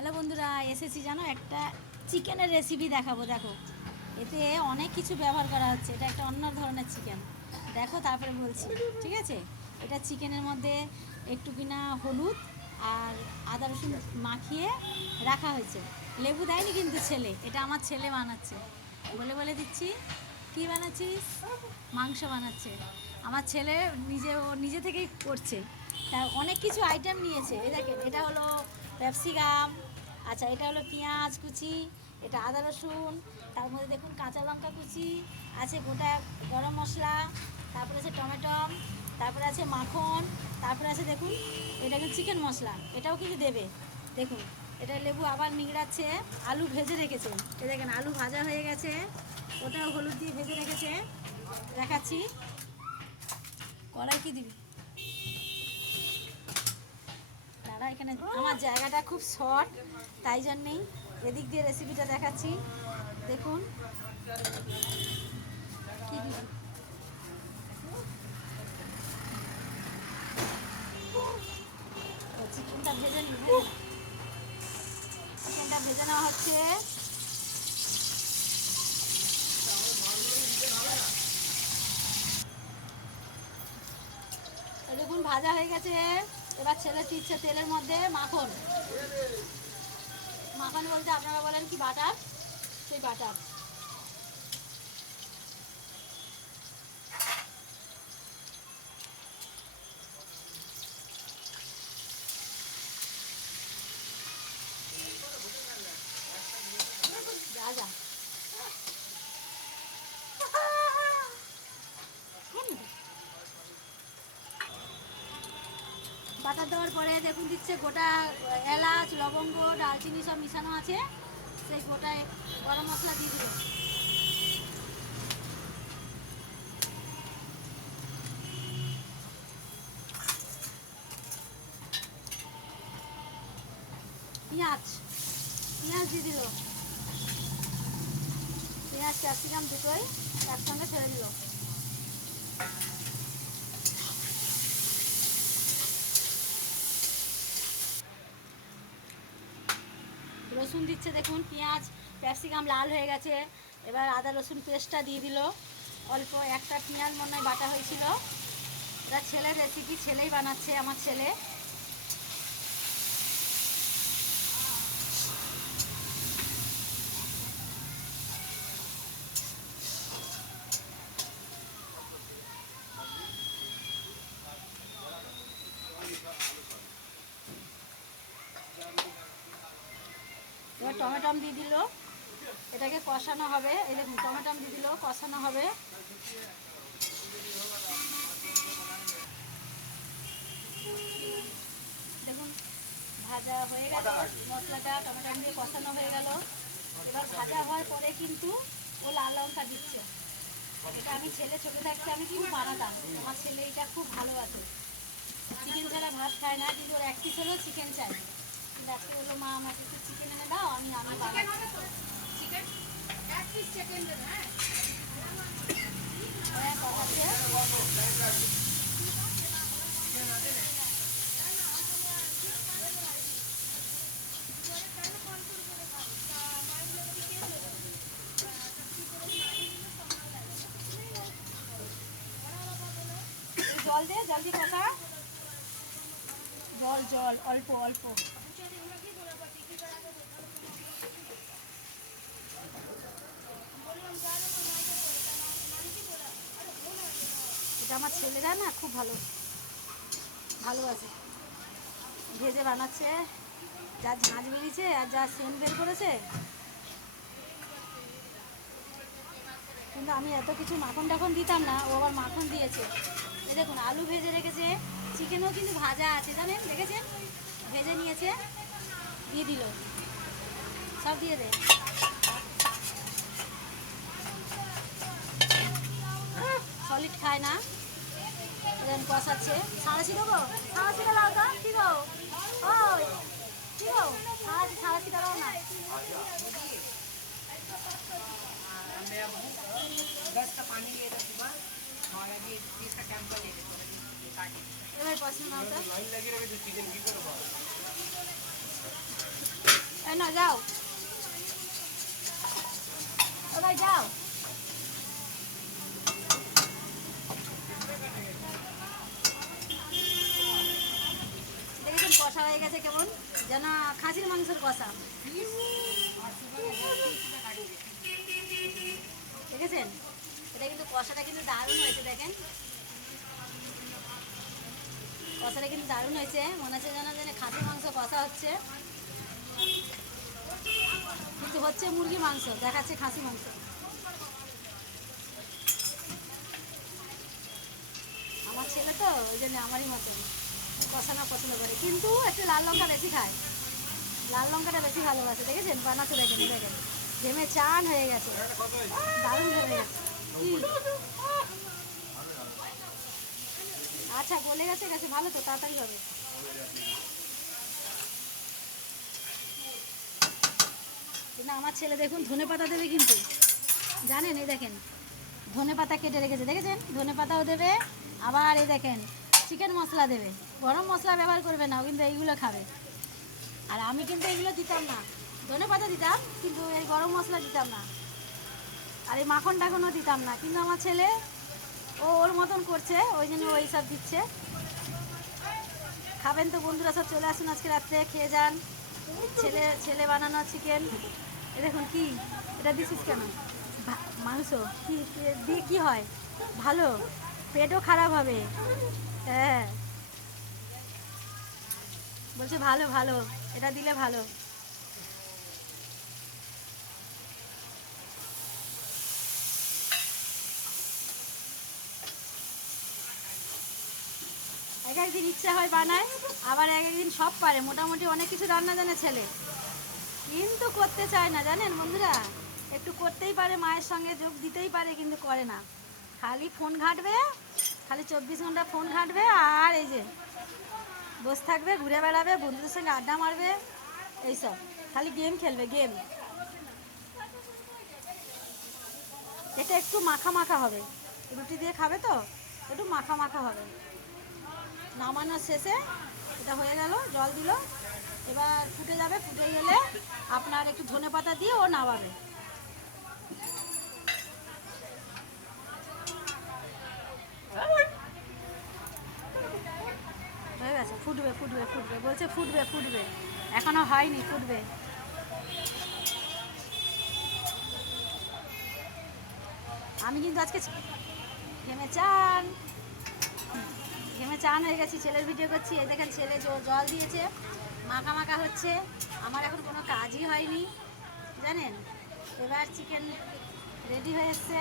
Hello বন্ধুরা, এসেছি জানো একটা চিকেনের রেসিপি দেখাবো। দেখো, এতে অনেক কিছু ব্যবহার করা হচ্ছে। এটা একটা অন্য ধরনের চিকেন। দেখো তারপরে বলছি, ঠিক আছে? এটা চিকেনের মধ্যে একটু কিনা হলুদ আর আদা রসুন মাখিয়ে রাখা হয়েছে। লেবু দেয়নি কিন্তু ছেলে, এটা আমার ছেলে বানাচ্ছে। বলে বলে দিচ্ছি, কী বানাচ্ছিস? মাংস বানাচ্ছে আমার ছেলে। ও নিজে থেকেই করছে। তা অনেক কিছু আইটেম নিয়েছে। এই দেখেন, এটা হলো ক্যাপসিকাম, আচ্ছা এটা হলো পেঁয়াজ কুচি, এটা আদা রসুন, তার মধ্যে দেখুন কাঁচা লঙ্কা কুচি আছে, গোটা গরম মশলা, তারপরে আছে টমেটম, তারপরে আছে মাখন, তারপরে আছে দেখুন এটা কিন্তু চিকেন মশলা, এটাও কিন্তু দেবে। দেখুন এটা লেবু আবার নিংড়াচ্ছে, আলু ভেজে রেখেছে। এ দেখেন আলু ভাজা হয়ে গেছে, ওটাও হলুদ দিয়ে ভেজে রেখেছে। দেখাচ্ছি, কড়াই কি দিবি দাঁড়া, এখানে আমার জায়গাটা খুব শর্ট, তাই জন্যেই এদিক দিয়ে রেসিপিটা দেখাচ্ছি। দেখুন কি দিবি, চিকেনটা ভেজে নিই। হ্যাঁ, চিকেনটা ভেজে নেওয়া হচ্ছে। দেখুন ভাজা হয়ে গেছে। এবার ছেলে দিচ্ছে তেলের মধ্যে মাখন। মাখন বলতে আপনারা বলেন কি বাটার, সেই বাটার। যা যা বাটার দেওয়ার পরে দেখুন দিচ্ছে গোটা এলাচ লবঙ্গ দারচিনি সব মিশানো আছে, সেই গোটা গরম মশলা দিয়ে দিল। পেঁয়াজ পেঁয়াজ দিয়ে দিল, পেঁয়াজ ক্যাপসিকাম দুটোই একসঙ্গে ছেড়ে দিল। রসুন দিচ্ছে, দেখুন পেঁয়াজ ক্যাপসিকাম লাল হয়ে গেছে। এবার আদা রসুন পেস্টটা দিয়ে দিল। অল্প একটা পেঁয়াজ মনে হয় বাটা হয়েছিল। এটা ছেলের রেসিপি, ছেলেই বানাচ্ছে আমার ছেলে। এবার টমেটম দিয়ে দিল, এটাকে কষানো হবে। এই দেখুন টমেটম দিয়ে দিল, কষানো হবে। দেখুন ভাজা হয়ে গেল মশলাটা, টমেটম দিয়ে কষানো হয়ে গেল। এবার ভাজা হওয়ার পরে কিন্তু ও লাল লঙ্কা দিচ্ছে। এটা আমি ছেলে ছোটো থাকতে আমি কিন্তু বানাতাম, আমার ছেলে এটা খুব ভালোবাসে। চিকেন ছাড়া ভাত খায় না, কিন্তু ওর এক পিস হলেও চিকেন চাই। কিন্তু আজকে বললো মা আমাকে একটু চিকেন এনে দাও, আমি চিকেন এক পিস চিকেন দেবে। হ্যাঁ কষাচ্ছে। জল দে, জলদি কষা। জল জল অল্প অল্প। এটা আমার ছেলেরা না খুব ভালোবাসে, ভেজে বানাচ্ছে। যা ঝাঁঝ বেরিয়েছে আর যা সেন্ট বের করেছে, কিন্তু আমি এত কিছু মাখন টাখন দিতাম না, ও আবার মাখন দিয়েছে। এই দেখুন আলু ভেজে রেখেছে, চিকেনও কিন্তু ভাজা আছে জানেন, দেখেছেন ভেজে নিয়েছে, দিয়ে দিল, সব দিয়ে দে। সলিড খায় না, এরকম কষাচ্ছে। সাঁড়াশি দেবো, সাঁড়াশিটা দাও তো, কি গো ওই কি গো, সাঁড়াশিটা দাও না। এবার পছন্দ নাও তো। না যাও, ও ভাই যাও। দেখেছেন কষা হয়ে গেছে কেমন, যেন খাসির মাংসের কষা। দেখেছেন, এটা কিন্তু কষাটা কিন্তু দারুণ হয়েছে। দেখেন কষাটা কিন্তু দারুণ হয়েছে, মনে হচ্ছে যেন যেন খাসির মাংস কষা হচ্ছে, কিন্তু হচ্ছে মুরগি মাংস, দেখাচ্ছে খাসি মাংস। আমার ছেলে তো ওই জন্য আমারই মতন কষানো পছন্দ করে, কিন্তু একটু লাল লঙ্কা বেশি খায়, লাল লঙ্কাটা বেশি ভালোবাসে। দেখেছেন বানাতে, দেখেন দেখেন ঘেমে চান হয়ে গেছে, দারুণ ঘেমে গেছে। কি আচ্ছা গলে গেছে, গেছে ভালো তো, তাড়াতাড়ি হবে। কিন্তু আমার ছেলে দেখুন ধনে পাতা দেবে কিন্তু, জানেন এই দেখেন ধনে পাতা কেটে রেখেছে, দেখেছেন ধনে পাতাও দেবে, আবার এই দেখেন চিকেন মশলা দেবে। গরম মশলা ব্যবহার করবে না, ও কিন্তু এইগুলো খাবে। আর আমি কিন্তু এইগুলো দিতাম না, ধনে পাতা দিতাম কিন্তু এই গরম মশলা দিতাম না, আর এই মাখন টাখনও দিতাম না, কিন্তু আমার ছেলে ও ওর মতন করছে, ওই জন্য ওই সব দিচ্ছে। খাবেন তো বন্ধুরা, সব চলে আসুন আজকে রাত্রে, খেয়ে যান। ছেলে ছেলে বানানো চিকেন, এ দেখুন কি, এটা দিছিস কেন? মাংস কি দিয়ে কি হয়? ভালো, পেটও খারাপ হবে। হ্যাঁ বলছে ভালো ভালো, এটা দিলে ভালো। এক একদিন ইচ্ছা হয় বানায়, আবার এক একদিন সব পারে, মোটামুটি অনেক কিছু রান্না জানে ছেলে, কিন্তু করতে চায় না, জানেন বন্ধুরা। একটু করতেই পারে, মায়ের সঙ্গে যোগ দিতেই পারে, কিন্তু করে না। খালি ফোন ঘাঁটবে, খালি 24 ঘন্টা ফোন ঘাঁটবে, আর এই যে বসে থাকবে, ঘুরে বেড়াবে, বন্ধুদের সঙ্গে আড্ডা মারবে, এইসব খালি গেম খেলবে, গেম। এটা একটু মাখা মাখা হবে, রুটি দিয়ে খাবে তো, একটু মাখা মাখা হবে। নামানোর শেষে এটা হয়ে গেল, জল দিল, এবার ফুটে যাবে, ফুটে গেলে আপনার একটু ধনে পাতা দিয়ে ও নামাবে। হয়ে গেছে, ফুটবে ফুটবে ফুটবে বলছে, ফুটবে ফুটবে, এখনো হয়নি, ফুটবে। আমি কিন্তু আজকে ঘেমে চান, ঘেমে চান হয়ে গেছি, ছেলের ভিডিও করছি। এই দেখেন ছেলে জল দিয়েছে, মাখা মাখা হচ্ছে, আমার এখন কোনো কাজই হয়নি, জানেন। এবার চিকেন রেডি হয়ে এসছে।